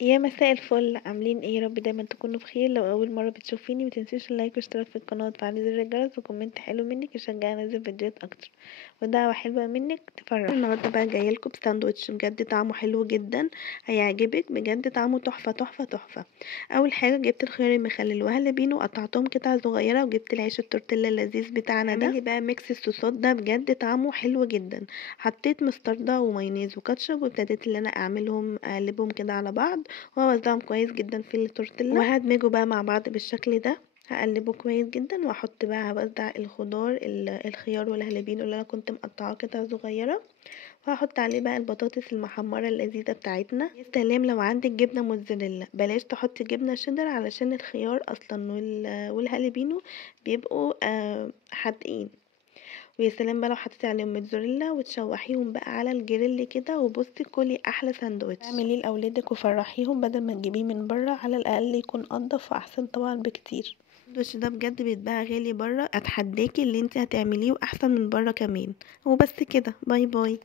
يا مساء الفل، عاملين ايه؟ يا رب دايما تكونوا بخير. لو اول مره بتشوفيني متنسيش اللايك واشتراك في القناه وتفعيل زر الجرس وكومنت حلو منك يشجعني انزل فيديوهات اكتر، ودعوه حلوه منك تفرح. النهارده بقى جايلكم بساندوتش بجد طعمه حلو جدا، هيعجبك بجد، طعمه تحفه تحفه تحفه. اول حاجه جبت الخيار المخلل وهلبينه وقطعتهم قطع صغيره، وجبت العيش التورتيلا اللذيذ بتاعنا ده. اعملي بقى ميكس الصوصات ده بجد طعمه حلو جدا. حطيت مستردة ومايونيز وكاتشب، وابتديت ان انا اعملهم اقلبهم كده على بعض واوزعهم كويس جدا في التورتيلا، وهدمجه بقى مع بعض بالشكل ده. هقلبه كويس جدا واحط بقى هوزع الخضار الخيار والهالبينو اللي انا كنت مقطعاه قطع صغيره، وهحط عليه بقى البطاطس المحمره اللذيذه بتاعتنا. يا سلام لو عندك جبنه موتزاريلا، بلاش تحطي جبنه شيدر علشان الخيار اصلا والهالبينو بيبقوا حادقين. ويا سلام بقى لو حطيتي عليهم موتزاريلا وتشوحيهم بقى على الجريل كده، وبصي كلي احلى ساندوتش. اعمليه لاولادك وفرحيهم بدل ما تجيبيه من بره، على الاقل يكون انضف واحسن طبعا بكتير. الساندوتش ده بجد بيتباع غالي بره، اتحداكي اللي انت هتعمليه واحسن من بره كمان. وبس كده، باي باي.